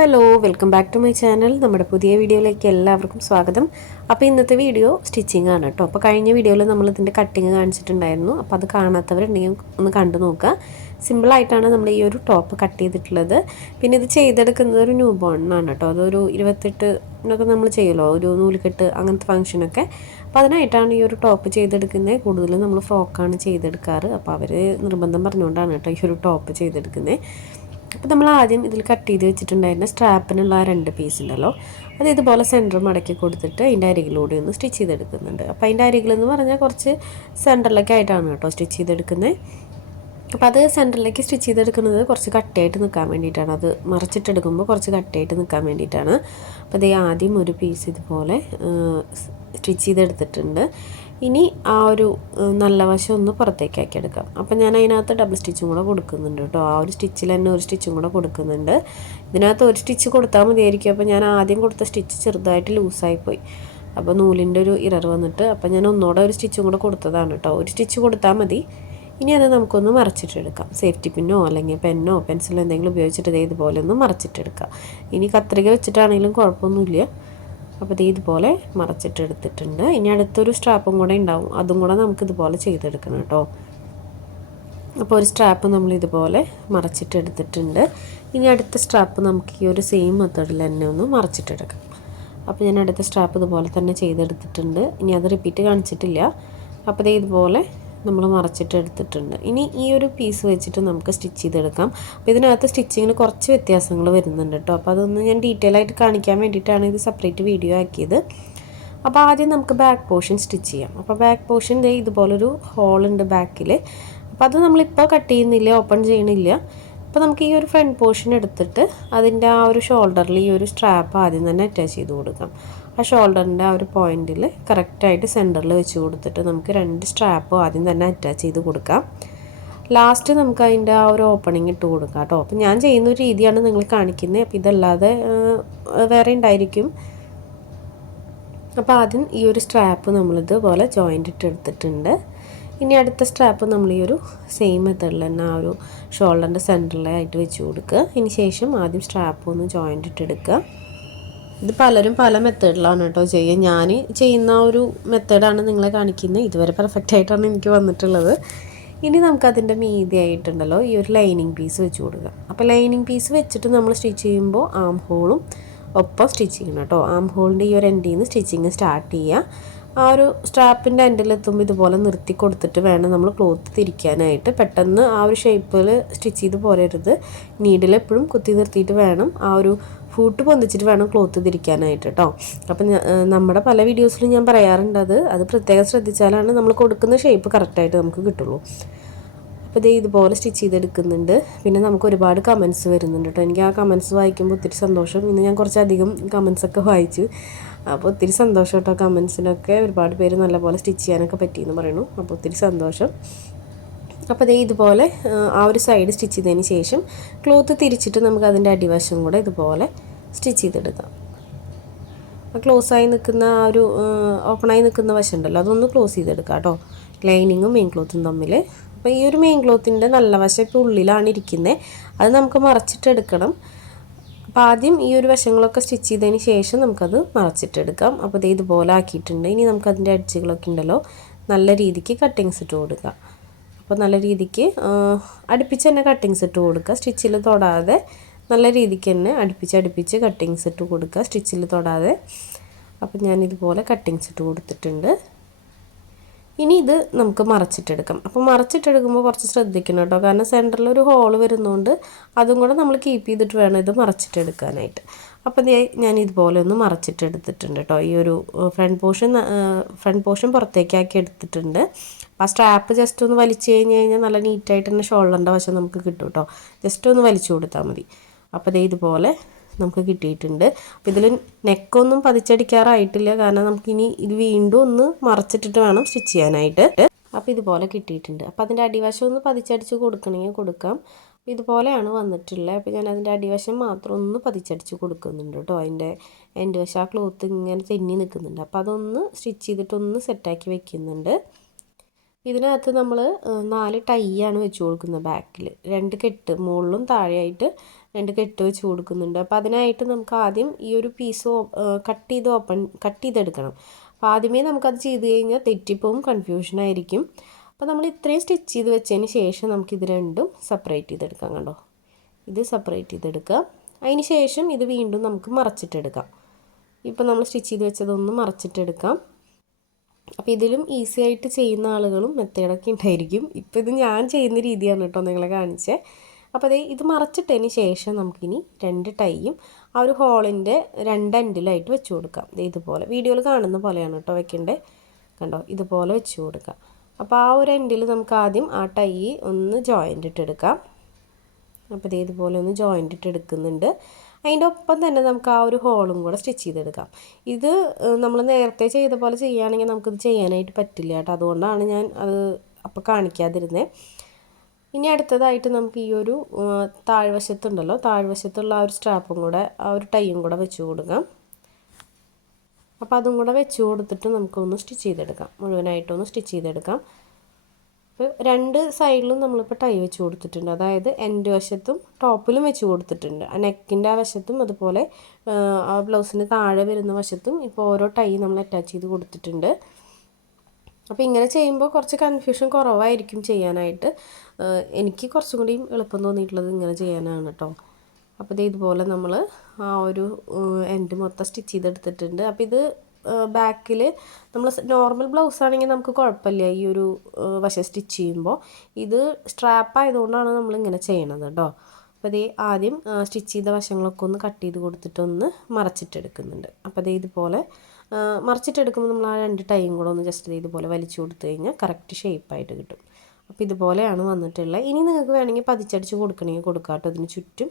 Hello welcome back to my channel. നമ്മുടെ പുതിയ വീഡിയോയിലേക്ക് എല്ലാവർക്കും സ്വാഗതം. അപ്പോൾ ഇന്നത്തെ വീഡിയോ സ്റ്റിച്ചിങ് ആണ് കേട്ടോ. അപ്പോൾ കഴിഞ്ഞ വീഡിയോയിൽ നമ്മൾ ഇതിൻ്റെ കട്ടിങ് കാണിച്ചിട്ടുണ്ടായിരുന്നു. അപ്പോൾ അത് കാണാത്തവരുണ്ടെങ്കിൽ ഒന്ന് കണ്ടു നോക്കുക. സിമ്പിളായിട്ടാണ് നമ്മൾ ഈ ഒരു ടോപ്പ് കട്ട് ചെയ്തിട്ടുള്ളത്. പിന്നെ ഇത് ചെയ്തെടുക്കുന്നത് ഒരു ന്യൂ ബോർണിനാണ് കേട്ടോ. അതൊരു 28 നമ്മൾ ചെയ്യുമല്ലോ, ഒരു നൂലുകെട്ട് അങ്ങനത്തെ ഫംഗ്ഷനൊക്കെ. അപ്പോൾ അതിനായിട്ടാണ് ഈ ഒരു ടോപ്പ് ചെയ്തെടുക്കുന്നത്. കൂടുതലും നമ്മൾ ഫ്രോക്കാണ് ചെയ്തെടുക്കാറ്. അപ്പോൾ അവർ നിർബന്ധം പറഞ്ഞുകൊണ്ടാണ് കേട്ടോ ഈ ഒരു ടോപ്പ് ചെയ്തെടുക്കുന്നത്. അപ്പോൾ നമ്മൾ ആദ്യം ഇതിൽ കട്ട് ചെയ്ത് വെച്ചിട്ടുണ്ടായിരുന്ന സ്ട്രാപ്പിനുള്ള ആ 2 പീസ് ഉണ്ടല്ലോ, അത് ഇതുപോലെ സെൻറ്റർ മടക്കി കൊടുത്തിട്ട് അതിൻ്റെ അരികിലൂടെ ഒന്ന് സ്റ്റിച്ച് ചെയ്തെടുക്കുന്നുണ്ട്. അപ്പോൾ അതിൻ്റെ അരികിലെന്ന് പറഞ്ഞാൽ കുറച്ച് സെൻറ്ററിലൊക്കെ ആയിട്ടാണ് കേട്ടോ സ്റ്റിച്ച് ചെയ്തെടുക്കുന്നത്. അപ്പോൾ അത് സെൻറ്ററിലേക്ക് സ്റ്റിച്ച് ചെയ്തെടുക്കുന്നത് കുറച്ച് കട്ടയായിട്ട് നിൽക്കാൻ വേണ്ടിയിട്ടാണ്. അത് മറിച്ചിട്ടെടുക്കുമ്പോൾ കുറച്ച് കട്ടയായിട്ട് നിൽക്കാൻ വേണ്ടിയിട്ടാണ്. അപ്പോൾ അതേ ആദ്യം ഒരു പീസ് ഇതുപോലെ സ്റ്റിച്ച് ചെയ്തെടുത്തിട്ടുണ്ട്. ഇനി ആ ഒരു നല്ല വശം ഒന്ന് പുറത്തേക്ക് ആക്കി എടുക്കാം. അപ്പം ഞാൻ അതിനകത്ത് ഡബിൾ സ്റ്റിച്ചും കൂടെ കൊടുക്കുന്നുണ്ട് കേട്ടോ. ആ ഒരു സ്റ്റിച്ചിൽ തന്നെ ഒരു സ്റ്റിച്ചും കൂടെ കൊടുക്കുന്നുണ്ട്. ഇതിനകത്ത് ഒരു സ്റ്റിച്ച് കൊടുത്താൽ മതിയായിരിക്കും. അപ്പോൾ ഞാൻ ആദ്യം കൊടുത്ത സ്റ്റിച്ച് ചെറുതായിട്ട് ലൂസായിപ്പോയി. അപ്പോൾ നൂലിൻ്റെ ഒരു ഇറർ വന്നിട്ട് അപ്പോൾ ഞാൻ ഒന്നുകൂടെ ഒരു സ്റ്റിച്ചും കൂടെ കൊടുത്തതാണ് കേട്ടോ. ഒരു സ്റ്റിച്ച് കൊടുത്താൽ മതി. ഇനി അത് നമുക്കൊന്ന് മറച്ചിട്ടെടുക്കാം. സേഫ്റ്റി പിന്നോ അല്ലെങ്കിൽ പെന്നോ പെൻസിലോ എന്തെങ്കിലും ഉപയോഗിച്ചിട്ട് ഇതുപോലെ ഒന്ന് മറച്ചിട്ടെടുക്കാം. ഇനി കത്രിക വെച്ചിട്ടാണെങ്കിലും കുഴപ്പമൊന്നുമില്ല. അപ്പോൾ ഇതുപോലെ മറച്ചിട്ടെടുത്തിട്ടുണ്ട്. ഇനി അടുത്തൊരു സ്ട്രാപ്പും കൂടെ ഉണ്ടാവും, അതും കൂടെ നമുക്കിതുപോലെ ചെയ്തെടുക്കണം കേട്ടോ. അപ്പോൾ ഒരു സ്ട്രാപ്പ് നമ്മൾ ഇതുപോലെ മറച്ചിട്ടെടുത്തിട്ടുണ്ട്. ഇനി അടുത്ത സ്ട്രാപ്പ് നമുക്ക് ഈ ഒരു സെയിം മെത്തേഡിൽ തന്നെ ഒന്ന് മറച്ചിട്ടെടുക്കാം. അപ്പോൾ ഞാൻ അടുത്ത സ്ട്രാപ്പ് ഇതുപോലെ തന്നെ ചെയ്തെടുത്തിട്ടുണ്ട്. ഇനി അത് റിപ്പീറ്റ് കാണിച്ചിട്ടില്ല. അപ്പോൾ ഇതുപോലെ നമ്മൾ മറച്ചിട്ടെടുത്തിട്ടുണ്ട്. ഇനി ഈ ഒരു പീസ് വെച്ചിട്ട് നമുക്ക് സ്റ്റിച്ച് ചെയ്തെടുക്കാം. അപ്പോൾ ഇതിനകത്ത് സ്റ്റിച്ചിങ്ങിന് കുറച്ച് വ്യത്യാസങ്ങൾ വരുന്നുണ്ട് കേട്ടോ. അപ്പോൾ അതൊന്ന് ഞാൻ ഡീറ്റെയിൽ ആയിട്ട് കാണിക്കാൻ വേണ്ടിയിട്ടാണ് ഇത് സെപ്പറേറ്റ് വീഡിയോ ആക്കിയത്. അപ്പോൾ ആദ്യം നമുക്ക് ബാക്ക് പോർഷൻ സ്റ്റിച്ച് ചെയ്യാം. അപ്പോൾ ബാക്ക് പോർഷൻ ഇതുപോലൊരു ഹോളുണ്ട് ബാക്കിൽ. അപ്പോൾ അത് നമ്മളിപ്പോൾ കട്ട് ചെയ്യുന്നില്ല, ഓപ്പൺ ചെയ്യണില്ല. അപ്പോൾ നമുക്ക് ഈ ഒരു ഫ്രണ്ട് പോർഷൻ എടുത്തിട്ട് അതിൻ്റെ ആ ഒരു ഷോൾഡറിൽ ഈ ഒരു സ്ട്രാപ്പ് ആദ്യം തന്നെ അറ്റാച്ച് ചെയ്ത് കൊടുക്കാം. ആ ഷോൾഡറിൻ്റെ ആ ഒരു പോയിൻറ്റിൽ കറക്റ്റായിട്ട് സെൻറ്ററിൽ വെച്ച് കൊടുത്തിട്ട് നമുക്ക് 2 സ്ട്രാപ്പും ആദ്യം തന്നെ അറ്റാച്ച് ചെയ്ത് കൊടുക്കാം. ലാസ്റ്റ് നമുക്ക് അതിൻ്റെ ആ ഒരു ഓപ്പണിങ് ഇട്ട് കൊടുക്കാം കേട്ടോ. അപ്പോൾ ഞാൻ ചെയ്യുന്ന ഒരു രീതിയാണ് നിങ്ങൾ കാണിക്കുന്നത്. അപ്പോൾ ഇതല്ലാതെ വേറെ ഉണ്ടായിരിക്കും. അപ്പോൾ ആദ്യം ഈ ഒരു സ്ട്രാപ്പ് നമ്മളിതുപോലെ ജോയിൻ്റ് ഇട്ട് എടുത്തിട്ടുണ്ട്. ഇനി അടുത്ത സ്ട്രാപ്പ് നമ്മൾ ഈ ഒരു സെയിം മെത്തേഡിൽ തന്നെ ആ ഒരു ഷോൾഡറിൻ്റെ സെൻറ്ററിലായിട്ട് വെച്ച് കൊടുക്കുക. ഇനി ശേഷം ആദ്യം സ്ട്രാപ്പ് ഒന്ന് ജോയിൻ്റ് ഇട്ടെടുക്കുക. ഇത് പലരും പല മെത്തേഡിലാണ് കേട്ടോ ചെയ്യുക. ഞാൻ ചെയ്യുന്ന ഒരു മെത്തേഡാണ് നിങ്ങളെ കാണിക്കുന്നത്. ഇതുവരെ പെർഫെക്റ്റ് ആയിട്ടാണ് എനിക്ക് വന്നിട്ടുള്ളത്. ഇനി നമുക്കതിൻ്റെ മീതിയായിട്ടുണ്ടല്ലോ ഈ ഒരു ലൈനിങ് പീസ് വെച്ച് കൊടുക്കുക. അപ്പോൾ ലൈനിങ് പീസ് വെച്ചിട്ട് നമ്മൾ സ്റ്റിച്ച് ചെയ്യുമ്പോൾ ആം ഹോളും ഒപ്പം സ്റ്റിച്ച് ചെയ്യണം കേട്ടോ. ആം ഹോളിൻ്റെ ഈ ഒരു എൻഡിൽ നിന്ന് സ്റ്റിച്ചിങ് സ്റ്റാർട്ട് ചെയ്യുക. ആ ഒരു സ്ട്രാപ്പിൻ്റെ എൻഡിലെത്തുമ്പോൾ ഇതുപോലെ നിർത്തി കൊടുത്തിട്ട് വേണം നമ്മൾ ക്ലോത്ത് തിരിക്കാനായിട്ട്. പെട്ടെന്ന് ആ ഒരു ഷേപ്പിൽ സ്റ്റിച്ച് ചെയ്ത് പോരരുത്. നീഡിൽ എപ്പോഴും കുത്തി നിർത്തിയിട്ട് വേണം, ആ ഒരു ഫൂട്ട് പൊന്തിച്ചിട്ട് വേണം ക്ലോത്ത് തിരിക്കാനായിട്ട് കേട്ടോ. അപ്പം നമ്മുടെ പല വീഡിയോസിലും ഞാൻ പറയാറുണ്ട്, അത് പ്രത്യേകം ശ്രദ്ധിച്ചാലാണ് നമ്മൾ കൊടുക്കുന്ന ഷേപ്പ് കറക്റ്റായിട്ട് നമുക്ക് കിട്ടുള്ളൂ. അപ്പോൾ ഇതുപോലെ സ്റ്റിച്ച് ചെയ്തെടുക്കുന്നുണ്ട്. പിന്നെ നമുക്ക് ഒരുപാട് കമൻസ് വരുന്നുണ്ട് കേട്ടോ. എനിക്ക് ആ കമൻസ് വായിക്കുമ്പോൾ ഒത്തിരി സന്തോഷം. ഇന്ന് ഞാൻ കുറച്ചധികം കമൻസൊക്കെ വായിച്ചു. അപ്പോൾ ഒത്തിരി സന്തോഷം കേട്ടോ. കമൻസിനൊക്കെ ഒരുപാട് പേര് നല്ലപോലെ സ്റ്റിച്ച് ചെയ്യാനൊക്കെ പറ്റിയെന്ന് പറയുന്നു. അപ്പോൾ ഒത്തിരി സന്തോഷം. അപ്പോൾ ഇതുപോലെ ആ ഒരു സൈഡ് സ്റ്റിച്ച് ചെയ്തതിന് ശേഷം ക്ലോത്ത് തിരിച്ചിട്ട് നമുക്ക് അതിൻ്റെ അടിവശം കൂടെ ഇതുപോലെ സ്റ്റിച്ച് ചെയ്തെടുക്കാം. ക്ലോസായി നിൽക്കുന്ന ആ ഒരു ഓപ്പണായി നിൽക്കുന്ന വശം ഉണ്ടല്ലോ, അതൊന്ന് ക്ലോസ് ചെയ്തെടുക്കാം കേട്ടോ, ലൈനിങ്ങും മെയിൻ ക്ലോത്തും തമ്മിൽ. അപ്പോൾ ഈ ഒരു മെയിൻ ക്ലോത്തിൻ്റെ നല്ല വശം ഇപ്പോൾ ഉള്ളിലാണ് ഇരിക്കുന്നത്, അത് നമുക്ക് മറച്ചിട്ടെടുക്കണം. അപ്പോൾ ആദ്യം ഈ ഒരു വശങ്ങളൊക്കെ സ്റ്റിച്ച് ചെയ്തതിന് ശേഷം നമുക്കത് മറച്ചിട്ടെടുക്കാം. അപ്പോൾ ഇതുപോലെ ആക്കിയിട്ടുണ്ട്. ഇനി നമുക്കതിൻ്റെ അഡ്ജുകളൊക്കെ ഉണ്ടല്ലോ നല്ല രീതിക്ക് കട്ടിങ്സ് ഇട്ട് കൊടുക്കാം. അപ്പോൾ നല്ല രീതിക്ക് അടുപ്പിച്ച് തന്നെ കട്ടിങ്സ് ഇട്ട് കൊടുക്കുക, സ്റ്റിച്ചിൽ തൊടാതെ നല്ല രീതിക്ക് തന്നെ അടുപ്പിച്ച് കട്ടിങ്സ് ഇട്ട് കൊടുക്കുക, സ്റ്റിച്ചിൽ തൊടാതെ. അപ്പോൾ ഞാനിതുപോലെ കട്ടിങ്സ് ഇട്ട് കൊടുത്തിട്ടുണ്ട്. ഇനി ഇത് നമുക്ക് മറച്ചിട്ടെടുക്കാം. അപ്പോൾ മറച്ചിട്ടെടുക്കുമ്പോൾ കുറച്ച് ശ്രദ്ധിക്കണം കേട്ടോ, കാരണം സെൻറ്ററിൽ ഒരു ഹോൾ വരുന്നതുകൊണ്ട് അതും കൂടെ നമ്മൾ കീപ്പ് ചെയ്തിട്ട് വേണം ഇത് മറച്ചിട്ടെടുക്കാനായിട്ട്. അപ്പോൾ ഞാൻ ഇതുപോലെ ഒന്ന് മറച്ചിട്ടെടുത്തിട്ടുണ്ട് കേട്ടോ. ഈ ഒരു ഫ്രണ്ട് പോർഷൻ പുറത്തേക്കാക്കി എടുത്തിട്ടുണ്ട്. ആ സ്ട്രാപ്പ് ജസ്റ്റ് ഒന്ന് വലിച്ചു കഴിഞ്ഞാൽ നല്ല നീറ്റായിട്ട് തന്നെ ഷോൾഡറിൻ്റെ വശം നമുക്ക് കിട്ടും കേട്ടോ. ജസ്റ്റ് ഒന്ന് വലിച്ചു കൊടുത്താൽ മതി. അപ്പോൾ ഇതുപോലെ നമുക്ക് കിട്ടിയിട്ടുണ്ട്. അപ്പോൾ ഇതിൽ നെക്കൊന്നും പതിച്ചടിക്കാറായിട്ടില്ല, കാരണം നമുക്കിനി ഇത് വീണ്ടും ഒന്ന് മറച്ചിട്ടിട്ട് വേണം സ്റ്റിച്ച് ചെയ്യാനായിട്ട്. അപ്പോൾ ഇതുപോലെ കിട്ടിയിട്ടുണ്ട്. അപ്പോൾ അതിൻ്റെ അടിവശം ഒന്ന് പതിച്ചടിച്ച് കൊടുക്കണമെങ്കിൽ കൊടുക്കാം. അപ്പോൾ ഇതുപോലെയാണ് വന്നിട്ടുള്ളത്. അപ്പോൾ ഞാൻ അതിൻ്റെ അടിവശം മാത്രം ഒന്ന് പതിച്ചടിച്ച് കൊടുക്കുന്നുണ്ട് കേട്ടോ. അതിൻ്റെ എൻ്റെ വശം ആ ക്ലോത്ത് ഇങ്ങനെ തെന്നി നിൽക്കുന്നുണ്ട്. അപ്പോൾ അതൊന്ന് സ്റ്റിച്ച് ചെയ്തിട്ടൊന്ന് സെറ്റാക്കി വെക്കുന്നുണ്ട്. ഇതിനകത്ത് നമ്മൾ 4 ടൈയാണ് വെച്ച് കൊടുക്കുന്നത്. ബാക്കിൽ 2 കെട്ട് മുകളിലും താഴെയായിട്ട് 2 കെട്ട് വെച്ച് കൊടുക്കുന്നുണ്ട്. അപ്പോൾ അതിനായിട്ട് നമുക്ക് ആദ്യം ഈ ഒരു പീസ് കട്ട് ചെയ്തെടുക്കണം. അപ്പോൾ ആദ്യമേ നമുക്കത് ചെയ്ത് കഴിഞ്ഞാൽ തെറ്റിപ്പോവും, കൺഫ്യൂഷനായിരിക്കും. അപ്പോൾ നമ്മൾ ഇത്രയും സ്റ്റിച്ച് ചെയ്ത് വെച്ചതിന് ശേഷം നമുക്കിത് രണ്ടും സെപ്പറേറ്റ് ചെയ്തെടുക്കാം. കണ്ടോ, ഇത് സെപ്പറേറ്റ് ചെയ്തെടുക്കുക. അതിന് ശേഷം ഇത് വീണ്ടും നമുക്ക് മറച്ചിട്ടെടുക്കാം. ഇപ്പോൾ നമ്മൾ സ്റ്റിച്ച് ചെയ്ത് വെച്ചതൊന്ന് മറച്ചിട്ടെടുക്കാം. അപ്പോൾ ഇതിലും ഈസി ആയിട്ട് ചെയ്യുന്ന ആളുകളും മെത്തേഡൊക്കെ ഉണ്ടായിരിക്കും. ഇപ്പോൾ ഇത് ഞാൻ ചെയ്യുന്ന രീതിയാണ് കേട്ടോ നിങ്ങളെ കാണിച്ചത്. അപ്പോൾ ഇത് മറച്ചിട്ടതിന് ശേഷം നമുക്കിനി 2 ടൈയും ആ ഒരു ഹോളിൻ്റെ 2 എൻഡിലായിട്ട് വെച്ച് കൊടുക്കാം. ഇതുപോലെ വീഡിയോയിൽ കാണുന്ന പോലെയാണ് കേട്ടോ വെക്കേണ്ടത്. കണ്ടോ, ഇതുപോലെ വെച്ച് കൊടുക്കാം. അപ്പോൾ ആ ഒരു എൻഡിൽ നമുക്ക് ആദ്യം ആ ടൈ ഒന്ന് ജോയിൻ്റ് ഇട്ടെടുക്കാം. അപ്പോൾ ഇതുപോലെ ഒന്ന് ജോയിൻ്റ് ഇട്ടെടുക്കുന്നുണ്ട്. അതിൻ്റെ ഒപ്പം തന്നെ നമുക്ക് ആ ഒരു ഹോളും കൂടെ സ്റ്റിച്ച് ചെയ്തെടുക്കാം. ഇത് നമ്മൾ നേരത്തെ ചെയ്ത പോലെ ചെയ്യുകയാണെങ്കിൽ നമുക്കിത് ചെയ്യാനായിട്ട് പറ്റില്ല കേട്ടോ. അതുകൊണ്ടാണ് ഞാൻ അത് അപ്പോൾ കാണിക്കാതിരുന്നത്. ഇനി അടുത്തതായിട്ട് നമുക്ക് ഈ ഒരു താഴ്വശത്തുണ്ടല്ലോ, താഴ്വശത്തുള്ള ആ ഒരു സ്ട്രാപ്പും കൂടെ ആ ഒരു ടൈയും കൂടെ വെച്ച് കൊടുക്കാം. അപ്പോൾ അതും കൂടെ വെച്ച് കൊടുത്തിട്ട് നമുക്കൊന്ന് സ്റ്റിച്ച് ചെയ്തെടുക്കാം, മുഴുവനായിട്ടൊന്ന് സ്റ്റിച്ച് ചെയ്തെടുക്കാം. അപ്പോൾ 2 സൈഡിലും നമ്മളിപ്പോൾ ടൈ വെച്ച് കൊടുത്തിട്ടുണ്ട്. അതായത് എൻഡ് വശത്തും ടോപ്പിലും വെച്ച് കൊടുത്തിട്ടുണ്ട്. ആ നെക്കിൻ്റെ ആ വശത്തും അതുപോലെ ആ ബ്ലൗസിന് താഴെ വരുന്ന വശത്തും ഇപ്പോൾ ഓരോ ടൈ നമ്മൾ അറ്റാച്ച് ചെയ്ത് കൊടുത്തിട്ടുണ്ട്. അപ്പോൾ ഇങ്ങനെ ചെയ്യുമ്പോൾ കുറച്ച് കൺഫ്യൂഷൻ കുറവായിരിക്കും ചെയ്യാനായിട്ട്. എനിക്ക് കുറച്ചും കൂടിയും എളുപ്പം തോന്നിയിട്ടുള്ളത് ഇങ്ങനെ ചെയ്യാനാണ് കേട്ടോ. അപ്പോൾ ഇതുപോലെ നമ്മൾ ആ ഒരു എൻഡ് മൊത്തം സ്റ്റിച്ച് ചെയ്തെടുത്തിട്ടുണ്ട്. അപ്പോൾ ഇത് ബാക്കിൽ നമ്മൾ നോർമൽ ബ്ലൗസ് ആണെങ്കിൽ നമുക്ക് കുഴപ്പമില്ല ഈ ഒരു വശം സ്റ്റിച്ച് ചെയ്യുമ്പോൾ. ഇത് സ്ട്രാപ്പ് ആയതുകൊണ്ടാണ് നമ്മളിങ്ങനെ ചെയ്യണത് കേട്ടോ. അപ്പോൾ ആദ്യം സ്റ്റിച്ച് ചെയ്ത വശങ്ങളൊക്കെ ഒന്ന് കട്ട് ചെയ്ത് കൊടുത്തിട്ടൊന്ന് മറച്ചിട്ടെടുക്കുന്നുണ്ട്. അപ്പോൾ ഇതുപോലെ മറിച്ചിട്ടെടുക്കുമ്പോൾ നമ്മൾ ആ 2 ടൈയും കൂടെ ഒന്ന് ജസ്റ്റ് ഇതുപോലെ വലിച്ചു കൊടുത്തു കഴിഞ്ഞാൽ കറക്റ്റ് ഷേപ്പായിട്ട് കിട്ടും. അപ്പോൾ ഇതുപോലെയാണ് വന്നിട്ടുള്ളത്. ഇനി നിങ്ങൾക്ക് വേണമെങ്കിൽ പതിച്ചടിച്ച് കൊടുക്കണമെങ്കിൽ കൊടുക്കാം കേട്ടോ ഇതിന് ചുറ്റും.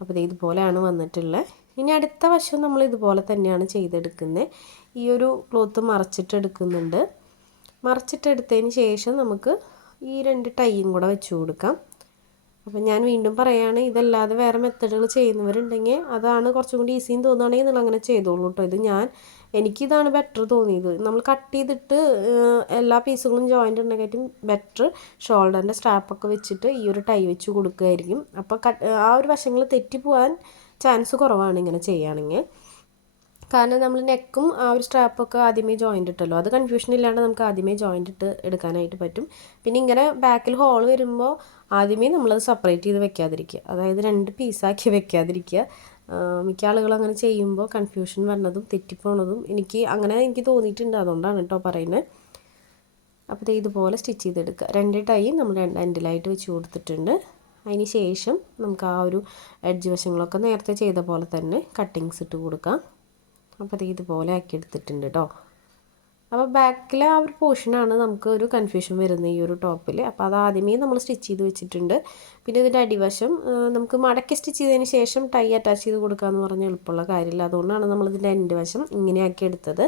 അപ്പോൾ ഇതുപോലെയാണ് വന്നിട്ടുള്ളത്. ഇനി അടുത്ത വശം നമ്മൾ ഇതുപോലെ തന്നെയാണ് ചെയ്തെടുക്കുന്നത്. ഈ ഒരു ക്ലോത്ത് മറച്ചിട്ടെടുക്കുന്നുണ്ട്. മറച്ചിട്ടെടുത്തതിന് ശേഷം നമുക്ക് ഈ 2 ടൈയും കൂടെ വെച്ച് കൊടുക്കാം. അപ്പം ഞാൻ വീണ്ടും പറയുകയാണ്, ഇതല്ലാതെ വേറെ മെത്തേഡുകൾ ചെയ്യുന്നവരുണ്ടെങ്കിൽ അതാണ് കുറച്ചും കൂടി ഈസിന്ന് തോന്നുകയാണെങ്കിൽ നിങ്ങൾ അങ്ങനെ ചെയ്തോളൂ കേട്ടോ. എനിക്കിതാണ് ബെറ്റർ തോന്നിയത്. നമ്മൾ കട്ട് ചെയ്തിട്ട് എല്ലാ പീസുകളും ജോയിൻ്റ് ഉണ്ടെങ്കിൽ ബെറ്റർ ഷോൾഡറിൻ്റെ സ്ട്രാപ്പൊക്കെ വെച്ചിട്ട് ഈ ഒരു ടൈ വെച്ച് കൊടുക്കുകയായിരിക്കും. അപ്പോൾ ആ ഒരു വശങ്ങൾ തെറ്റിപ്പോവാൻ ചാൻസ് കുറവാണ് ഇങ്ങനെ ചെയ്യുകയാണെങ്കിൽ. കാരണം നമ്മൾ നെക്കും ആ ഒരു സ്ട്രാപ്പൊക്കെ ആദ്യമേ ജോയിൻ്റ് ഇട്ടല്ലോ, അത് കൺഫ്യൂഷൻ ഇല്ലാണ്ട് നമുക്ക് ആദ്യമേ ജോയിൻ്റ് ഇട്ട് എടുക്കാനായിട്ട് പറ്റും. പിന്നെ ഇങ്ങനെ ബാക്കിൽ ഹോൾ വരുമ്പോൾ ആദ്യമേ നമ്മളത് സെപ്പറേറ്റ് ചെയ്ത് വെക്കാതിരിക്കുക, അതായത് 2 പീസാക്കി വെക്കാതിരിക്കുക. മിക്ക ആളുകളും അങ്ങനെ ചെയ്യുമ്പോൾ കൺഫ്യൂഷൻ വരുന്നതും തെറ്റിപ്പോണതും എനിക്ക് തോന്നിയിട്ടുണ്ട്. അതുകൊണ്ടാണ് കേട്ടോ പറയുന്നത്. അപ്പോൾ ഇതുപോലെ സ്റ്റിച്ച് ചെയ്തെടുക്കുക. 2 ടൈ നമ്മൾ 2 എൻഡിലായിട്ട് വെച്ച് കൊടുത്തിട്ടുണ്ട്. അതിന് ശേഷം നമുക്ക് ആ ഒരു എഡ്ജ് വശങ്ങളൊക്കെ നേരത്തെ ചെയ്ത പോലെ തന്നെ കട്ടിങ്സ് ഇട്ട് കൊടുക്കാം. അപ്പോൾ ഇതുപോലെ ആക്കി എടുത്തിട്ടുണ്ട് കേട്ടോ. അപ്പോൾ ബാക്കിലെ ആ ഒരു പോർഷനാണ് നമുക്ക് ഒരു കൺഫ്യൂഷൻ വരുന്നത് ഈ ഒരു ടോപ്പിൽ. അപ്പോൾ അത് ആദ്യമേ നമ്മൾ സ്റ്റിച്ച് ചെയ്ത് വെച്ചിട്ടുണ്ട്. പിന്നെ ഇതിൻ്റെ അടിവശം നമുക്ക് മടക്കി സ്റ്റിച്ച് ചെയ്തതിന് ശേഷം ടൈ അറ്റാച്ച് ചെയ്ത് കൊടുക്കാമെന്ന് പറഞ്ഞാൽ എളുപ്പമുള്ള കാര്യമില്ല. അതുകൊണ്ടാണ് നമ്മളിതിൻ്റെ എൻഡ് വശം ഇങ്ങനെയാക്കി എടുത്തത്.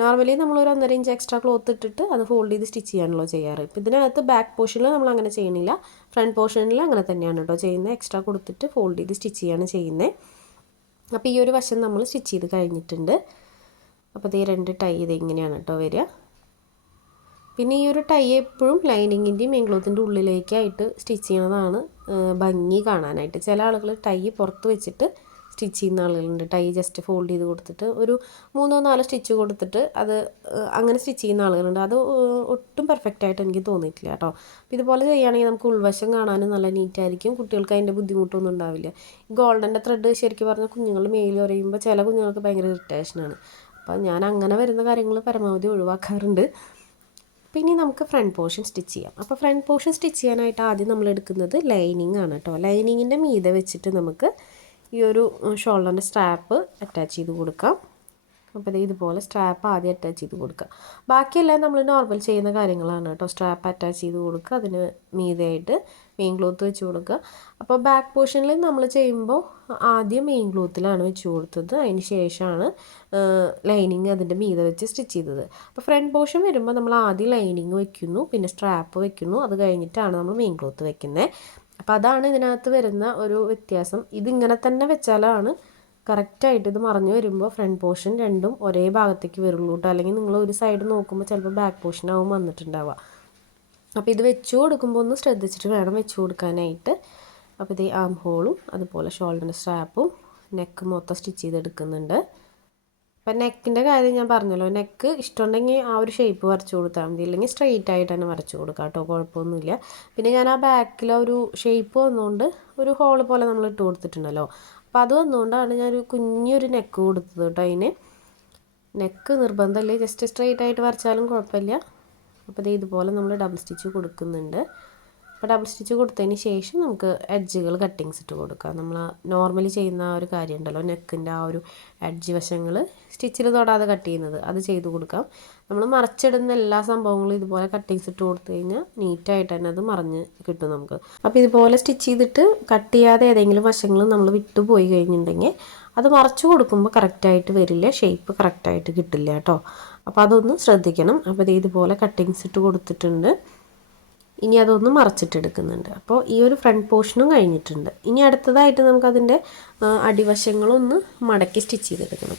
നോർമലി നമ്മൾ ഒരു 1.5 ഇഞ്ച് എക്സ്ട്രാ ക്ലോത്ത് ഇട്ടിട്ട് അത് ഫോൾഡ് ചെയ്ത് സ്റ്റിച്ച് ചെയ്യാണല്ലോ ചെയ്യാറ്. ഇപ്പോൾ ഇതിനകത്ത് ബാക്ക് പോർഷനിൽ നമ്മൾ അങ്ങനെ ചെയ്യണില്ല, ഫ്രണ്ട് പോർഷനിൽ അങ്ങനെ തന്നെയാണ് കേട്ടോ ചെയ്യുന്നത്. എക്സ്ട്രാ കൊടുത്തിട്ട് ഫോൾഡ് ചെയ്ത് സ്റ്റിച്ച് ചെയ്യാണ് ചെയ്യുന്നത്. അപ്പോൾ ഈ ഒരു വശം നമ്മൾ സ്റ്റിച്ച് ചെയ്ത് കഴിഞ്ഞിട്ടുണ്ട്. അപ്പോൾ 2 ടൈ ഇങ്ങനെയാണ് കേട്ടോ വരിക. പിന്നെ ഈ ഒരു ടൈ എപ്പോഴും ലൈനിങ്ങിൻ്റെയും മെയിൻ ക്ലോത്തിൻ്റെ ഉള്ളിലേക്കായിട്ട് സ്റ്റിച്ച് ചെയ്യണതാണ് ഭംഗി കാണാനായിട്ട്. ചില ആളുകൾ ടൈ പുറത്ത് വെച്ചിട്ട് സ്റ്റിച്ച് ചെയ്യുന്ന ആളുകളുണ്ട്. ടൈ ജസ്റ്റ് ഫോൾഡ് ചെയ്ത് കൊടുത്തിട്ട് ഒരു 3-4 സ്റ്റിച്ച് കൊടുത്തിട്ട് അത് അങ്ങനെ സ്റ്റിച്ച് ചെയ്യുന്ന ആളുകളുണ്ട്. അത് ഒട്ടും പെർഫെക്റ്റ് ആയിട്ട് എനിക്ക് തോന്നിയിട്ടില്ല കേട്ടോ. അപ്പോൾ ഇതുപോലെ ചെയ്യുകയാണെങ്കിൽ നമുക്ക് ഉൾവശം കാണാനും നല്ല നീറ്റായിരിക്കും, കുട്ടികൾക്ക് അതിൻ്റെ ബുദ്ധിമുട്ടൊന്നും ഉണ്ടാവില്ല. ഗോൾഡൻ്റെ ത്രെഡ് ശരിക്കും പറഞ്ഞാൽ കുഞ്ഞുങ്ങളുടെ മേലിൽ പറയുമ്പോൾ ചില കുഞ്ഞുങ്ങൾക്ക് ഭയങ്കര ഇറിറ്റേഷനാണ്. അപ്പോൾ ഞാൻ അങ്ങനെ വരുന്ന കാര്യങ്ങൾ പരമാവധി ഒഴിവാക്കാറുണ്ട്. പിന്നെ നമുക്ക് ഫ്രണ്ട് പോർഷൻ സ്റ്റിച്ച് ചെയ്യാം. അപ്പോൾ ഫ്രണ്ട് പോർഷൻ സ്റ്റിച്ച് ചെയ്യാനായിട്ട് ആദ്യം നമ്മൾ എടുക്കുന്നത് ലൈനിങ് ആണ് കേട്ടോ. ലൈനിങ്ങിൻ്റെ മീതെ വെച്ചിട്ട് നമുക്ക് ഈ ഒരു ഷോൾഡറിൻ്റെ സ്ട്രാപ്പ് അറ്റാച്ച് ചെയ്ത് കൊടുക്കാം. അപ്പോൾ ഇതുപോലെ സ്ട്രാപ്പ് ആദ്യം അറ്റാച്ച് ചെയ്ത് കൊടുക്കുക. ബാക്കിയെല്ലാം നമ്മൾ നോർമൽ ചെയ്യുന്ന കാര്യങ്ങളാണ് കേട്ടോ. സ്ട്രാപ്പ് അറ്റാച്ച് ചെയ്ത് കൊടുക്കുക, അതിന് മീതെയായിട്ട് മെയിൻ ക്ലോത്ത് വെച്ച് കൊടുക്കുക. അപ്പോൾ ബാക്ക് പോർഷനിൽ നമ്മൾ ചെയ്യുമ്പോൾ ആദ്യം മെയിൻ ക്ലോത്തിലാണ് വെച്ച് കൊടുത്തത്, അതിന് ശേഷമാണ് ലൈനിങ് അതിൻ്റെ മീതെ വെച്ച് സ്റ്റിച്ച് ചെയ്തത്. അപ്പോൾ ഫ്രണ്ട് പോർഷൻ വരുമ്പോൾ നമ്മൾ ആദ്യം ലൈനിങ് വെക്കുന്നു, പിന്നെ സ്ട്രാപ്പ് വെക്കുന്നു, അത് കഴിഞ്ഞിട്ടാണ് നമ്മൾ മെയിൻ ക്ലോത്ത് വെക്കുന്നത്. അപ്പോൾ അതാണ് ഇതിനകത്ത് വരുന്ന ഒരു വ്യത്യാസം. ഇതിങ്ങനെ തന്നെ വെച്ചാലാണ് കറക്റ്റായിട്ട് ഇത് മറിഞ്ഞ് വരുമ്പോൾ ഫ്രണ്ട് പോർഷൻ രണ്ടും ഒരേ ഭാഗത്തേക്ക് വരുള്ളൂ കേട്ടോ. അല്ലെങ്കിൽ നിങ്ങൾ ഒരു സൈഡ് നോക്കുമ്പോൾ ചിലപ്പോൾ ബാക്ക് പോർഷനാവും വന്നിട്ടുണ്ടാവുക. അപ്പോൾ ഇത് വെച്ച് കൊടുക്കുമ്പോൾ ഒന്ന് ശ്രദ്ധിച്ചിട്ട് വേണം വെച്ച് കൊടുക്കാനായിട്ട്. അപ്പോൾ ഇതേ ആം ഹോളും അതുപോലെ ഷോൾഡറിൻ്റെ സ്ട്രാപ്പും നെക്ക് മൊത്തം സ്റ്റിച്ച് ചെയ്തെടുക്കുന്നുണ്ട്. അപ്പം നെക്കിൻ്റെ കാര്യം ഞാൻ പറഞ്ഞല്ലോ, നെക്ക് ഇഷ്ടമുണ്ടെങ്കിൽ ആ ഒരു ഷേപ്പ് വരച്ചു കൊടുത്താൽ മതി, ഇല്ലെങ്കിൽ സ്ട്രെയിറ്റ് ആയിട്ട് തന്നെ വരച്ചു കൊടുക്കാം കേട്ടോ, കുഴപ്പമൊന്നുമില്ല. പിന്നെ ഞാൻ ആ ബാക്കിൽ ഒരു ഷേപ്പ് വന്നുകൊണ്ട് ഒരു ഹോൾ പോലെ നമ്മൾ ഇട്ട് കൊടുത്തിട്ടുണ്ടല്ലോ, അപ്പോൾ അത് വന്നുകൊണ്ടാണ് ഞാനൊരു കുഞ്ഞൊരു നെക്ക് കൊടുത്തത് കേട്ടോ. അതിന് നെക്ക് നിർബന്ധമില്ല, ജസ്റ്റ് സ്ട്രെയിറ്റ് ആയിട്ട് വരച്ചാലും കുഴപ്പമില്ല. അപ്പോൾ ഇതുപോലെ നമ്മൾ ഡബിൾ സ്റ്റിച്ച് കൊടുക്കുന്നുണ്ട്. അപ്പോൾ ഡബിൾ സ്റ്റിച്ച് കൊടുത്തതിന് ശേഷം നമുക്ക് എഡ്ജുകൾ കട്ടിങ്സ് ഇട്ട് കൊടുക്കാം. നമ്മൾ നോർമലി ചെയ്യുന്ന ആ ഒരു കാര്യം ഉണ്ടല്ലോ, നെക്കിൻ്റെ ആ ഒരു എഡ്ജ് വശങ്ങൾ സ്റ്റിച്ചിൽ തൊടാതെ കട്ട് ചെയ്യുന്നത്, അത് ചെയ്ത് കൊടുക്കാം. നമ്മൾ മറച്ചിടുന്ന എല്ലാ സംഭവങ്ങളും ഇതുപോലെ കട്ടിങ്സ് ഇട്ട് കൊടുത്തു കഴിഞ്ഞാൽ നീറ്റായിട്ട് തന്നെ അത് മറിഞ്ഞ് കിട്ടും നമുക്ക്. അപ്പോൾ ഇതുപോലെ സ്റ്റിച്ച് ചെയ്തിട്ട് കട്ട് ചെയ്യാതെ ഏതെങ്കിലും വശങ്ങൾ നമ്മൾ വിട്ടു പോയി കഴിഞ്ഞിട്ടുണ്ടെങ്കിൽ അത് മറച്ചു കൊടുക്കുമ്പോൾ കറക്റ്റായിട്ട് വരില്ല, ഷേപ്പ് കറക്റ്റായിട്ട് കിട്ടില്ല കേട്ടോ. അപ്പോൾ അതൊന്ന് ശ്രദ്ധിക്കണം. അപ്പോൾ ഇതുപോലെ കട്ടിങ്സ് ഇട്ട് കൊടുത്തിട്ടുണ്ട്. ഇനി അതൊന്ന് മറച്ചിട്ടെടുക്കുന്നുണ്ട്. അപ്പോൾ ഈ ഒരു ഫ്രണ്ട് പോർഷനും കഴിഞ്ഞിട്ടുണ്ട്. ഇനി അടുത്തതായിട്ട് നമുക്കതിൻ്റെ അടിവശങ്ങളൊന്ന് മടക്കി സ്റ്റിച്ച് ചെയ്തെടുക്കണം.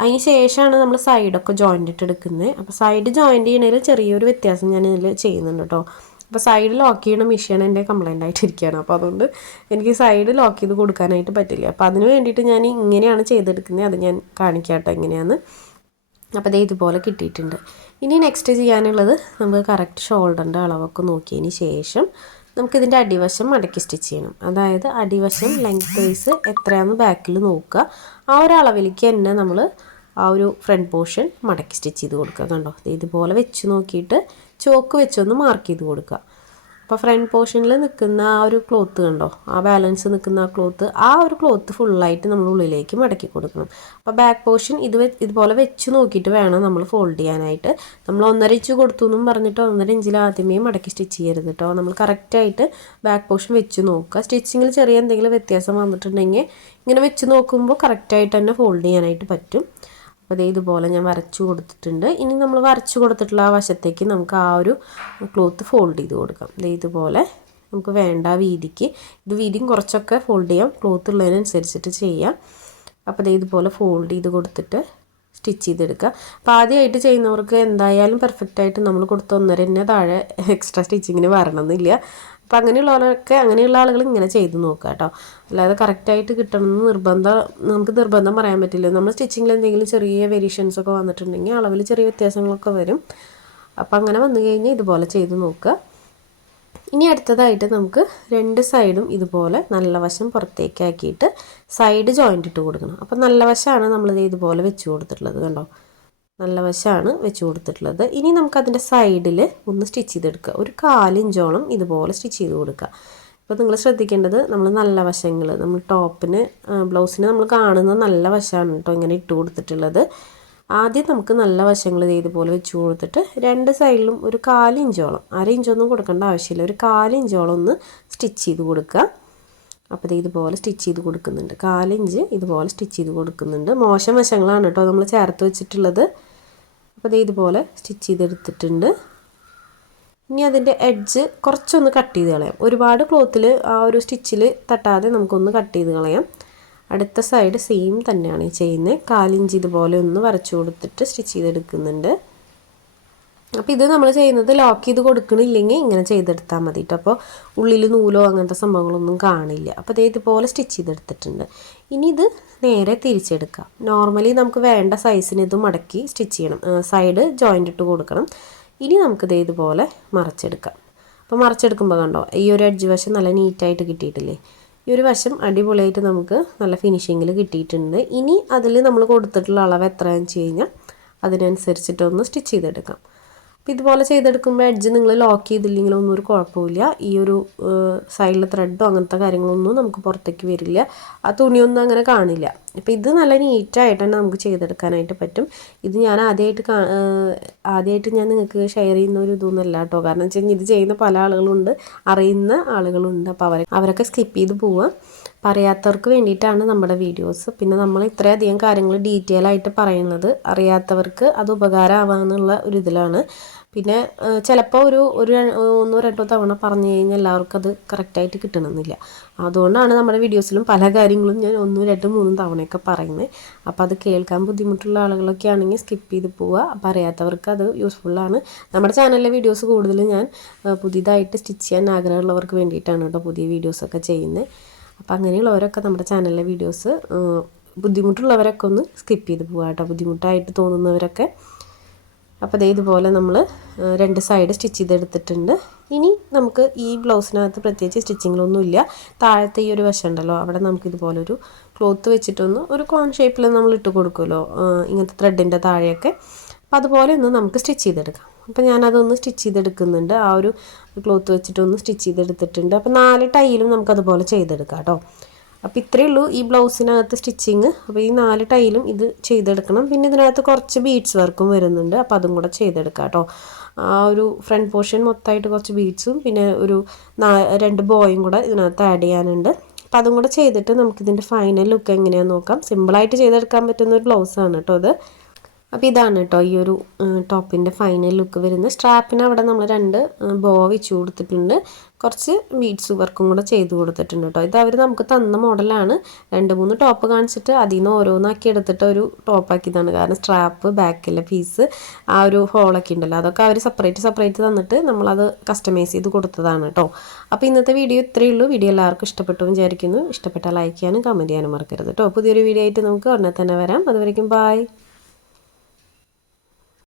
അതിന് ശേഷമാണ് നമ്മൾ സൈഡൊക്കെ ജോയിൻ്റ് ഇട്ടെടുക്കുന്നത്. അപ്പോൾ സൈഡ് ജോയിൻ്റ് ചെയ്യണതിൽ ചെറിയൊരു വ്യത്യാസം ഞാൻ ഇതിൽ ചെയ്യുന്നുണ്ട് കേട്ടോ. അപ്പോൾ സൈഡ് ലോക്ക് ചെയ്യണ മെഷീൻ എൻ്റെ കംപ്ലൈൻ്റ് ആയിട്ടിരിക്കുകയാണ്. അപ്പോൾ അതുകൊണ്ട് എനിക്ക് സൈഡ് ലോക്ക് ചെയ്ത് കൊടുക്കാനായിട്ട് പറ്റില്ല. അപ്പോൾ അതിന് വേണ്ടിയിട്ട് ഞാൻ ഇങ്ങനെയാണ് ചെയ്തെടുക്കുന്നത്. അത് ഞാൻ കാണിക്കാം കേട്ടോ എങ്ങനെയാണ്. അപ്പോൾ ഇതുപോലെ കിട്ടിയിട്ടുണ്ട്. ഇനി നെക്സ്റ്റ് ചെയ്യാനുള്ളത് നമുക്ക് കറക്റ്റ് ഷോൾഡറിൻ്റെ അളവൊക്കെ നോക്കിയതിന് ശേഷം നമുക്കിതിൻ്റെ അടിവശം മടക്കി സ്റ്റിച്ച് ചെയ്യണം. അതായത് അടിവശം ലെങ്ത് വൈസ് എത്രയാണെന്ന് ബാക്കിൽ നോക്കുക. ആ ഒരു അളവിലേക്ക് തന്നെ നമ്മൾ ആ ഒരു ഫ്രണ്ട് പോർഷൻ മടക്കി സ്റ്റിച്ച് ചെയ്ത് കൊടുക്കുക. കണ്ടോ, ഇതുപോലെ വെച്ച് നോക്കിയിട്ട് ചോക്ക് വെച്ചൊന്ന് മാർക്ക് ചെയ്ത് കൊടുക്കുക. അപ്പോൾ ഫ്രണ്ട് പോർഷനിൽ നിൽക്കുന്ന ആ ഒരു ക്ലോത്ത് കണ്ടോ, ആ ബാലൻസ് നിൽക്കുന്ന ആ ഒരു ക്ലോത്ത് ഫുള്ളായിട്ട് നമ്മൾ ഉള്ളിലേക്ക് മടക്കി കൊടുക്കണം. അപ്പോൾ ബാക്ക് പോർഷൻ ഇതുപോലെ വെച്ച് നോക്കിയിട്ട് വേണം നമ്മൾ ഫോൾഡ് ചെയ്യാനായിട്ട്. നമ്മൾ 1.5 ഇഞ്ച് കൊടുത്തു എന്നും പറഞ്ഞിട്ട് 1.5 ഇഞ്ചിൽ ആദ്യമേ മടക്കി സ്റ്റിച്ച് ചെയ്യരുത് കേട്ടോ. നമ്മൾ കറക്റ്റായിട്ട് ബാക്ക് പോർഷൻ വെച്ച് നോക്കുക. സ്റ്റിച്ചിങ്ങിൽ ചെറിയ എന്തെങ്കിലും വ്യത്യാസം വന്നിട്ടുണ്ടെങ്കിൽ ഇങ്ങനെ വെച്ച് നോക്കുമ്പോൾ കറക്റ്റായിട്ട് തന്നെ ഫോൾഡ് ചെയ്യാനായിട്ട് പറ്റും. അപ്പോൾ ഇതുപോലെ ഞാൻ വരച്ചു കൊടുത്തിട്ടുണ്ട്. ഇനി നമ്മൾ വരച്ചു കൊടുത്തിട്ടുള്ള ആ വശത്തേക്ക് നമുക്ക് ആ ഒരു ക്ലോത്ത് ഫോൾഡ് ചെയ്ത് കൊടുക്കാം. ഇതുപോലെ നമുക്ക് വേണ്ട വീതിക്ക്, ഇത് വീതിയും കുറച്ചൊക്കെ ഫോൾഡ് ചെയ്യാം, ക്ലോത്ത് ഉള്ളതിനനുസരിച്ചിട്ട് ചെയ്യാം. അപ്പോൾ ഇതുപോലെ ഫോൾഡ് ചെയ്ത് കൊടുത്തിട്ട് സ്റ്റിച്ച് ചെയ്തെടുക്കുക. അപ്പോൾ ആദ്യമായിട്ട് ചെയ്യുന്നവർക്ക് എന്തായാലും പെർഫെക്റ്റായിട്ട് നമ്മൾ കൊടുത്ത 1.5 താഴെ എക്സ്ട്രാ സ്റ്റിച്ചിങ്ങിന് വരണമെന്നില്ല. അപ്പോൾ അങ്ങനെയുള്ള ആളുകൾ ഇങ്ങനെ ചെയ്ത് നോക്കുക കേട്ടോ. അല്ലാതെ കറക്റ്റായിട്ട് കിട്ടണമെന്ന് നമുക്ക് നിർബന്ധം പറയാൻ പറ്റില്ല. നമ്മൾ സ്റ്റിച്ചിങ്ങിൽ എന്തെങ്കിലും ചെറിയ വേരിയേഷൻസൊക്കെ വന്നിട്ടുണ്ടെങ്കിൽ അളവിൽ ചെറിയ വ്യത്യാസങ്ങളൊക്കെ വരും. അപ്പോൾ അങ്ങനെ വന്നു കഴിഞ്ഞാൽ ഇതുപോലെ ചെയ്ത് നോക്കുക. ഇനി അടുത്തതായിട്ട് നമുക്ക് 2 സൈഡും ഇതുപോലെ നല്ല വശം പുറത്തേക്കാക്കിയിട്ട് സൈഡ് ജോയിൻ്റ് ഇട്ട് കൊടുക്കണം. അപ്പോൾ നല്ല വശമാണ് നമ്മളിത് ഇതുപോലെ വെച്ച് കൊടുത്തിട്ടുള്ളത് കണ്ടോ, നല്ല വശമാണ് വെച്ച് കൊടുത്തിട്ടുള്ളത്. ഇനി നമുക്കതിൻ്റെ സൈഡിൽ ഒന്ന് സ്റ്റിച്ച് ചെയ്തെടുക്കുക. ഒരു 1/4 ഇഞ്ചോളം ഇതുപോലെ സ്റ്റിച്ച് ചെയ്ത് കൊടുക്കുക. അപ്പോൾ നിങ്ങൾ ശ്രദ്ധിക്കേണ്ടത്, നമ്മൾ നല്ല വശങ്ങൾ, നമ്മൾ ടോപ്പിന് ബ്ലൗസിന് നമ്മൾ കാണുന്ന നല്ല വശമാണ് കേട്ടോ ഇങ്ങനെ ഇട്ട് കൊടുത്തിട്ടുള്ളത്. ആദ്യം നമുക്ക് നല്ല വശങ്ങൾ ഇതുപോലെ വെച്ച് കൊടുത്തിട്ട് 2 സൈഡിലും ഒരു 1/4 ഇഞ്ചോളം, 1/2 ഇഞ്ചൊന്നും കൊടുക്കേണ്ട ആവശ്യമില്ല, ഒരു 1/4 ഇഞ്ചോളം ഒന്ന് സ്റ്റിച്ച് ചെയ്ത് കൊടുക്കുക. അപ്പോൾ ഇതുപോലെ സ്റ്റിച്ച് ചെയ്ത് കൊടുക്കുന്നുണ്ട്. 1/4 ഇഞ്ച് ഇതുപോലെ സ്റ്റിച്ച് ചെയ്ത് കൊടുക്കുന്നുണ്ട്. മോശം വശങ്ങളാണ് കേട്ടോ നമ്മൾ ചേർത്ത് വെച്ചിട്ടുള്ളത്. അപ്പോൾ ഇതുപോലെ സ്റ്റിച്ച് ചെയ്തെടുത്തിട്ടുണ്ട്. ഇനി അതിൻ്റെ എഡ്ജ് കുറച്ചൊന്ന് കട്ട് ചെയ്ത് കളയാം. ഒരുപാട് ക്ലോത്തിൽ ആ ഒരു സ്റ്റിച്ചിൽ തട്ടാതെ നമുക്കൊന്ന് കട്ട് ചെയ്ത് കളയാം. അടുത്ത സൈഡ് സെയിം തന്നെയാണ് ചെയ്യുന്നത്. 1/4 ഇഞ്ച് ഇതുപോലെ ഒന്ന് വരച്ചു കൊടുത്തിട്ട് സ്റ്റിച്ച് ചെയ്തെടുക്കുന്നുണ്ട്. അപ്പോൾ ഇത് നമ്മൾ ചെയ്യുന്നത് ലോക്ക് ചെയ്ത് കൊടുക്കണില്ലെങ്കിൽ ഇങ്ങനെ ചെയ്തെടുത്താൽ മതി കേട്ടോ. അപ്പോൾ ഉള്ളിൽ നൂലോ അങ്ങനത്തെ സംഭവങ്ങളൊന്നും കാണില്ല. അപ്പോൾ ഇതുപോലെ സ്റ്റിച്ച് ചെയ്തെടുത്തിട്ടുണ്ട്. ഇനി ഇത് നേരെ തിരിച്ചെടുക്കാം. നോർമലി നമുക്ക് വേണ്ട സൈസിന് ഇത് മടക്കി സ്റ്റിച്ച് ചെയ്യണം, സൈഡ് ജോയിൻ്റ് ഇട്ട് കൊടുക്കണം. ഇനി നമുക്കിത് ഇതുപോലെ മറച്ചെടുക്കാം. അപ്പോൾ മറച്ചെടുക്കുമ്പോൾ കണ്ടോ, ഈ ഒരു എഡ്ജ് വശം നല്ല നീറ്റായിട്ട് കിട്ടിയിട്ടില്ലേ. ഈ ഒരു വശം അടിപൊളിയായിട്ട് നമുക്ക് നല്ല ഫിനിഷിങ്ങിൽ കിട്ടിയിട്ടുണ്ട്. ഇനി അതിൽ നമ്മൾ കൊടുത്തിട്ടുള്ള അളവ് എത്രയാണെന്ന് വെച്ച് കഴിഞ്ഞാൽ അതിനനുസരിച്ചിട്ടൊന്ന് സ്റ്റിച്ച് ചെയ്തെടുക്കാം. അപ്പോൾ ഇതുപോലെ ചെയ്തെടുക്കുമ്പോൾ എഡ്ജ് നിങ്ങൾ ലോക്ക് ചെയ്തില്ലെങ്കിലൊന്നും ഒരു കുഴപ്പമില്ല. ഈ ഒരു സൈഡിലെ ത്രെഡോ അങ്ങനത്തെ കാര്യങ്ങളൊന്നും നമുക്ക് പുറത്തേക്ക് വരില്ല, ആ തുണിയൊന്നും അങ്ങനെ കാണില്ല. അപ്പോൾ ഇത് നല്ല നീറ്റായിട്ട് തന്നെ നമുക്ക് ചെയ്തെടുക്കാനായിട്ട് പറ്റും. ഇത് ഞാൻ ആദ്യമായിട്ട് ഞാൻ നിങ്ങൾക്ക് ഷെയർ ചെയ്യുന്ന ഒരു ഇതൊന്നുമല്ല കേട്ടോ. കാരണം വെച്ച് കഴിഞ്ഞാൽ ഇത് ചെയ്യുന്ന പല ആളുകളുണ്ട്, അറിയുന്ന ആളുകളുണ്ട്. അപ്പോൾ അവരൊക്കെ സ്കിപ്പ് ചെയ്ത് പോവാം. അറിയാത്തവർക്ക് വേണ്ടിയിട്ടാണ് നമ്മുടെ വീഡിയോസ്. പിന്നെ നമ്മൾ ഇത്രയധികം കാര്യങ്ങൾ ഡീറ്റെയിൽ ആയിട്ട് പറയുന്നത് അറിയാത്തവർക്ക് അത് ഉപകാരമാവാന്നുള്ള ഒരു ഇതിലാണ്. പിന്നെ ചിലപ്പോൾ ഒരു ഒന്നോ രണ്ടോ തവണ പറഞ്ഞു കഴിഞ്ഞാൽ എല്ലാവർക്കും അത് കറക്റ്റായിട്ട് കിട്ടണമെന്നില്ല. അതുകൊണ്ടാണ് നമ്മുടെ വീഡിയോസിലും പല കാര്യങ്ങളും ഞാൻ 1, 2, 3 തവണയൊക്കെ പറയുന്നത്. അപ്പോൾ അത് കേൾക്കാൻ ബുദ്ധിമുട്ടുള്ള ആളുകളൊക്കെ ആണെങ്കിൽ സ്കിപ്പ് ചെയ്ത് പോവുക. അപ്പോൾ അറിയാത്തവർക്ക് അത് യൂസ്ഫുള്ളാണ്. നമ്മുടെ ചാനലിലെ വീഡിയോസ് കൂടുതലും ഞാൻ പുതിയതായിട്ട് സ്റ്റിച്ച് ചെയ്യാൻ ആഗ്രഹമുള്ളവർക്ക് വേണ്ടിയിട്ടാണ് കേട്ടോ പുതിയ വീഡിയോസൊക്കെ ചെയ്യുന്നത്. അപ്പോൾ അങ്ങനെയുള്ളവരൊക്കെ നമ്മുടെ ചാനലിലെ വീഡിയോസ് ബുദ്ധിമുട്ടുള്ളവരൊക്കെ ഒന്ന് സ്കിപ്പ് ചെയ്ത് പോവുക കേട്ടോ, ബുദ്ധിമുട്ടായിട്ട് തോന്നുന്നവരൊക്കെ. അപ്പോൾ ദേ ഇതുപോലെ നമ്മൾ 2 സൈഡ് സ്റ്റിച്ച് ചെയ്തെടുത്തിട്ടുണ്ട്. ഇനി നമുക്ക് ഈ ബ്ലൗസിനകത്ത് പ്രത്യേകിച്ച് സ്റ്റിച്ചിങ്ങിലൊന്നുമില്ല. താഴത്തെ ഈ ഒരു വശം ഉണ്ടല്ലോ, അവിടെ നമുക്കിതുപോലൊരു ക്ലോത്ത് വെച്ചിട്ടൊന്ന് ഒരു കോൺ ഷേപ്പിൽ നമ്മൾ ഇട്ട് കൊടുക്കുമല്ലോ ഇങ്ങനത്തെ ത്രെഡിൻ്റെ താഴെയൊക്കെ. അപ്പോൾ അതുപോലെ ഒന്ന് നമുക്ക് സ്റ്റിച്ച് ചെയ്തെടുക്കാം. അപ്പോൾ ഞാനതൊന്ന് സ്റ്റിച്ച് ചെയ്തെടുക്കുന്നുണ്ട്. ആ ഒരു ക്ലോത്ത് വെച്ചിട്ടൊന്ന് സ്റ്റിച്ച് ചെയ്തെടുത്തിട്ടുണ്ട്. അപ്പോൾ 4 ടൈലും നമുക്കതുപോലെ ചെയ്തെടുക്കാം കേട്ടോ. അപ്പോൾ ഇത്രയേ ഉള്ളൂ ഈ ബ്ലൗസിനകത്ത് സ്റ്റിച്ചിങ്. അപ്പോൾ ഈ 4 ടൈലും ഇത് ചെയ്തെടുക്കണം. പിന്നെ ഇതിനകത്ത് കുറച്ച് ബീഡ്സ് വർക്കും വരുന്നുണ്ട്. അപ്പോൾ അതും കൂടെ ചെയ്തെടുക്കാം കേട്ടോ. ആ ഒരു ഫ്രണ്ട് പോർഷൻ മൊത്തമായിട്ട് കുറച്ച് ബീഡ്സും പിന്നെ ഒരു 2 ബോയും കൂടെ ഇതിനകത്ത് ആഡ് ചെയ്യാനുണ്ട്. അപ്പോൾ അതും കൂടെ ചെയ്തിട്ട് നമുക്കിതിൻ്റെ ഫൈനൽ ലുക്ക് എങ്ങനെയാണെന്ന് നോക്കാം. സിമ്പിളായിട്ട് ചെയ്തെടുക്കാൻ പറ്റുന്ന ഒരു ബ്ലൗസാണ് കേട്ടോ ഇത്. അപ്പോൾ ഇതാണ് കേട്ടോ ഈ ഒരു ടോപ്പിൻ്റെ ഫൈനൽ ലുക്ക് വരുന്നത്. സ്ട്രാപ്പിന് അവിടെ നമ്മൾ 2 ബോ വെച്ച് കൊടുത്തിട്ടുണ്ട്. കുറച്ച് ബീഡ്സ് വർക്കും കൂടെ ചെയ്ത് കൊടുത്തിട്ടുണ്ട് കേട്ടോ. ഇത് അവർ നമുക്ക് തന്ന മോഡലാണ്. 2-3 ടോപ്പ് കാണിച്ചിട്ട് അതിൽ നിന്ന് ഓരോന്നാക്കി എടുത്തിട്ട് ഒരു ടോപ്പാക്കിയതാണ്. കാരണം സ്ട്രാപ്പ്, ബാക്കിലെ പീസ്, ആ ഒരു ഹോളൊക്കെ ഉണ്ടല്ലോ, അതൊക്കെ അവർ സെപ്പറേറ്റ് തന്നിട്ട് നമ്മളത് കസ്റ്റമൈസ് ചെയ്ത് കൊടുത്തതാണ് കേട്ടോ. അപ്പോൾ ഇന്നത്തെ വീഡിയോ ഇത്രയേ ഉള്ളൂ. വീഡിയോ എല്ലാവർക്കും ഇഷ്ടപ്പെട്ടു വിചാരിക്കുന്നു. ഇഷ്ടപ്പെട്ടാൽ ലൈക്ക് ചെയ്യാനും കമൻറ്റ് ചെയ്യാനും മറക്കരുത് കേട്ടോ. പുതിയൊരു വീഡിയോ ആയിട്ട് നമുക്ക് ഉടനെ തന്നെ വരാം. അതുവരേക്കും ബൈ.